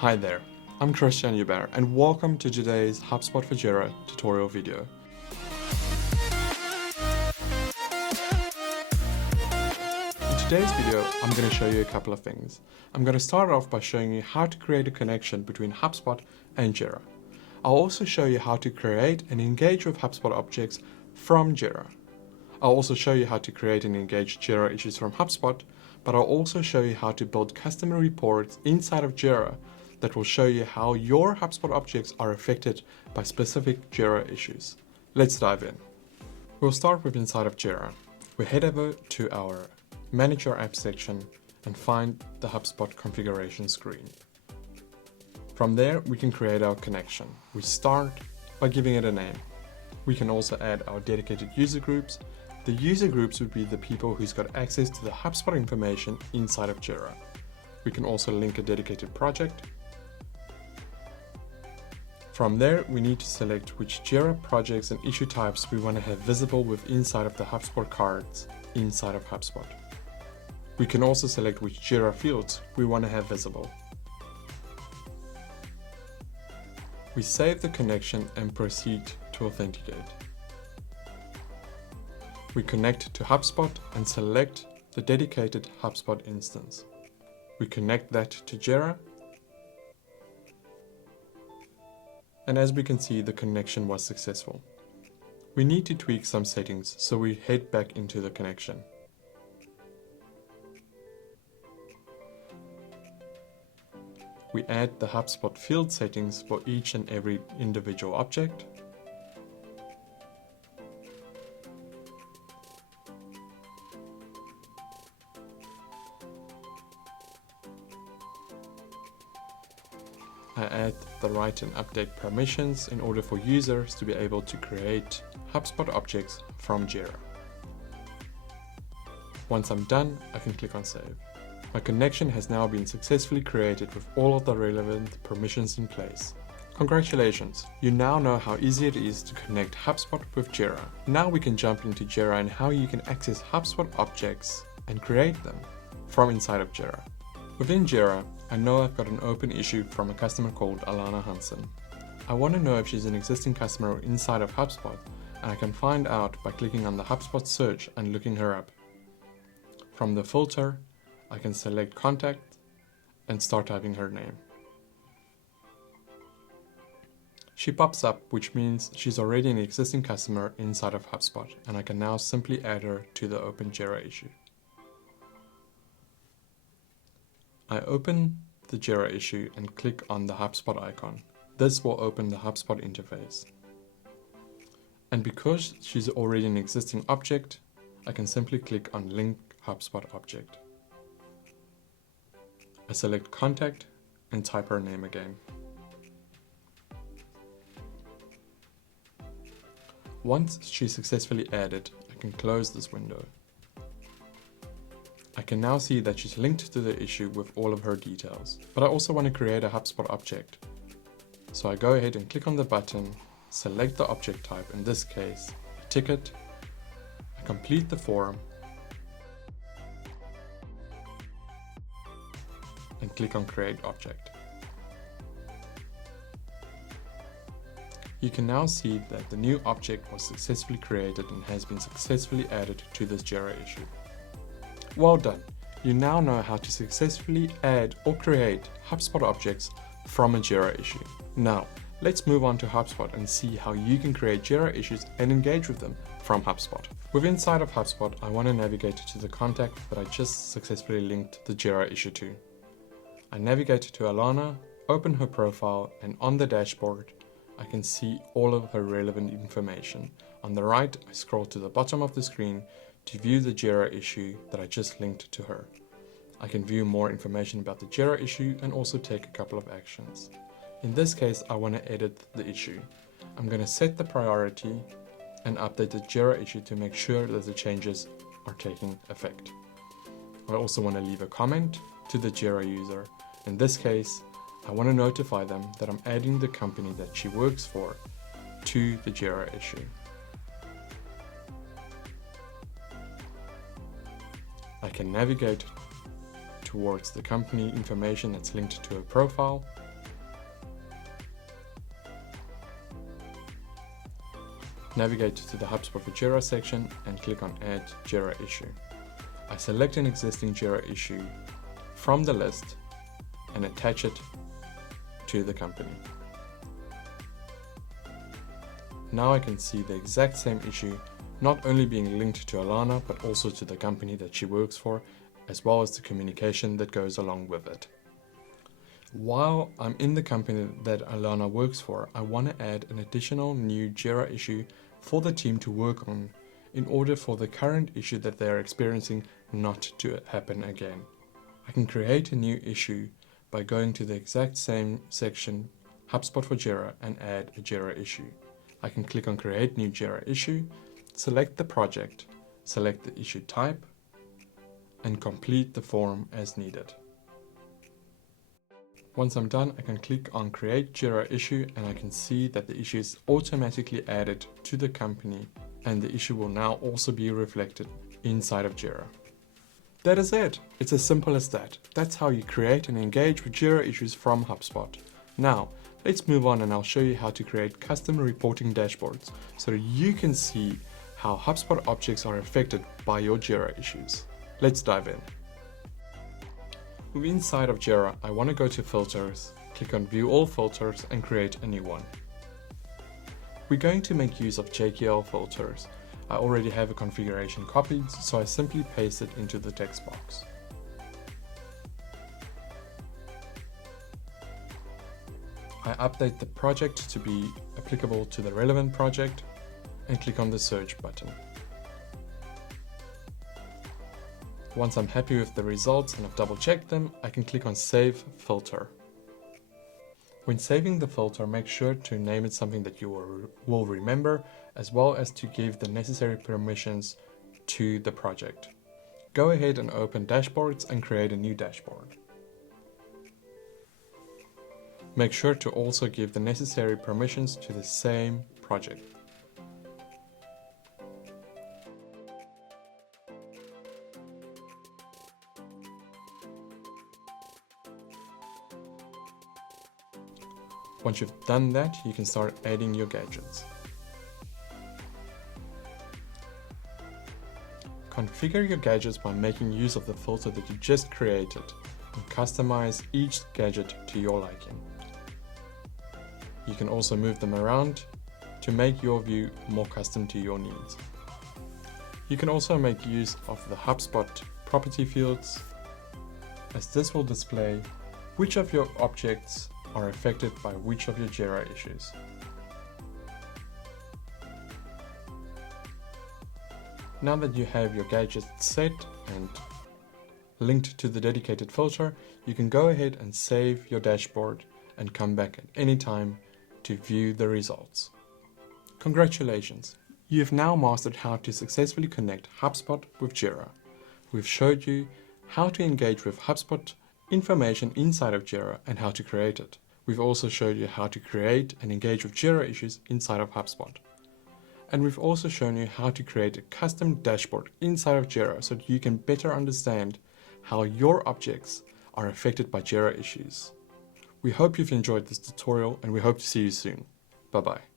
Hi there, I'm Christian Hubert and welcome to today's HubSpot for Jira tutorial video. In today's video, I'm going to show you a couple of things. I'm going to start off by showing you how to create a connection between HubSpot and Jira. I'll also show you how to create and engage with HubSpot objects from Jira. I'll also show you how to create and engage Jira issues from HubSpot, but I'll also show you how to build custom reports inside of Jira that will show you how your HubSpot objects are affected by specific Jira issues. Let's dive in. We'll start with inside of Jira. We head over to our Manage Your App section and find the HubSpot configuration screen. From there, we can create our connection. We start by giving it a name. We can also add our dedicated user groups. The user groups would be the people who's got access to the HubSpot information inside of Jira. We can also link a dedicated project. From there, we need to select which Jira projects and issue types we want to have visible with inside of the HubSpot cards inside of HubSpot. We can also select which Jira fields we want to have visible. We save the connection and proceed to authenticate. We connect to HubSpot and select the dedicated HubSpot instance. We connect that to Jira. And as we can see, the connection was successful. We need to tweak some settings, so we head back into the connection. We add the HubSpot field settings for each and every individual object. I add the write and update permissions in order for users to be able to create HubSpot objects from Jira. Once I'm done, I can click on Save. My connection has now been successfully created with all of the relevant permissions in place. Congratulations! You now know how easy it is to connect HubSpot with Jira. Now we can jump into Jira and how you can access HubSpot objects and create them from inside of Jira. Within Jira, I know I've got an open issue from a customer called Alana Hansen. I want to know if she's an existing customer inside of HubSpot, and I can find out by clicking on the HubSpot search and looking her up. From the filter, I can select contact and start typing her name. She pops up, which means she's already an existing customer inside of HubSpot, and I can now simply add her to the open Jira issue. I open the Jira issue and click on the HubSpot icon. This will open the HubSpot interface. And because she's already an existing object, I can simply click on Link HubSpot Object. I select Contact and type her name again. Once she's successfully added, I can close this window. I can now see that she's linked to the issue with all of her details, but I also want to create a HubSpot object. So I go ahead and click on the button, select the object type, in this case, a ticket. I complete the form and click on Create Object. You can now see that the new object was successfully created and has been successfully added to this Jira issue. Well done! You now know how to successfully add or create HubSpot objects from a Jira issue. Now, let's move on to HubSpot and see how you can create Jira issues and engage with them from HubSpot. Within inside of HubSpot, I want to navigate to the contact that I just successfully linked the Jira issue to. I navigate to Alana, open her profile, and on the dashboard, I can see all of her relevant information. On the right, I scroll to the bottom of the screen to view the Jira issue that I just linked to her. I can view more information about the Jira issue and also take a couple of actions. In this case, I want to edit the issue. I'm going to set the priority and update the Jira issue to make sure that the changes are taking effect. I also want to leave a comment to the Jira user. In this case, I want to notify them that I'm adding the company that she works for to the Jira issue. I can navigate towards the company information that's linked to a profile Navigate to the HubSpot for Jira section and click on Add Jira Issue. I select an existing Jira issue from the list and attach it to the company. Now I can see the exact same issue not only being linked to Alana, but also to the company that she works for, as well as the communication that goes along with it. While I'm in the company that Alana works for, I want to add an additional new Jira issue for the team to work on in order for the current issue that they're experiencing not to happen again. I can create a new issue by going to the exact same section, HubSpot for Jira, and add a Jira issue. I can click on Create New Jira Issue, select the project, select the issue type, and complete the form as needed. Once I'm done, I can click on Create Jira Issue and I can see that the issue is automatically added to the company and the issue will now also be reflected inside of Jira. That is it. It's as simple as that. That's how you create and engage with Jira issues from HubSpot. Now, let's move on and I'll show you how to create custom reporting dashboards so that you can see how HubSpot objects are affected by your Jira issues. Let's dive in. Inside of Jira, I want to go to Filters, click on View All Filters and create a new one. We're going to make use of JQL filters. I already have a configuration copied, so I simply paste it into the text box. I update the project to be applicable to the relevant project and click on the Search button. Once I'm happy with the results and I've double-checked them, I can click on Save Filter. When saving the filter, make sure to name it something that you will remember, as well as to give the necessary permissions to the project. Go ahead and open Dashboards and create a new dashboard. Make sure to also give the necessary permissions to the same project. Once you've done that, you can start adding your gadgets. Configure your gadgets by making use of the filter that you just created and customize each gadget to your liking. You can also move them around to make your view more custom to your needs. You can also make use of the HubSpot property fields, as this will display which of your objects are affected by which of your Jira issues. Now that you have your gadgets set and linked to the dedicated filter, you can go ahead and save your dashboard and come back at any time to view the results. Congratulations! You have now mastered how to successfully connect HubSpot with Jira. We've showed you how to engage with HubSpot information inside of Jira and how to create it. We've also showed you how to create and engage with Jira issues inside of HubSpot. And we've also shown you how to create a custom dashboard inside of Jira so that you can better understand how your objects are affected by Jira issues. We hope you've enjoyed this tutorial and we hope to see you soon. Bye-bye.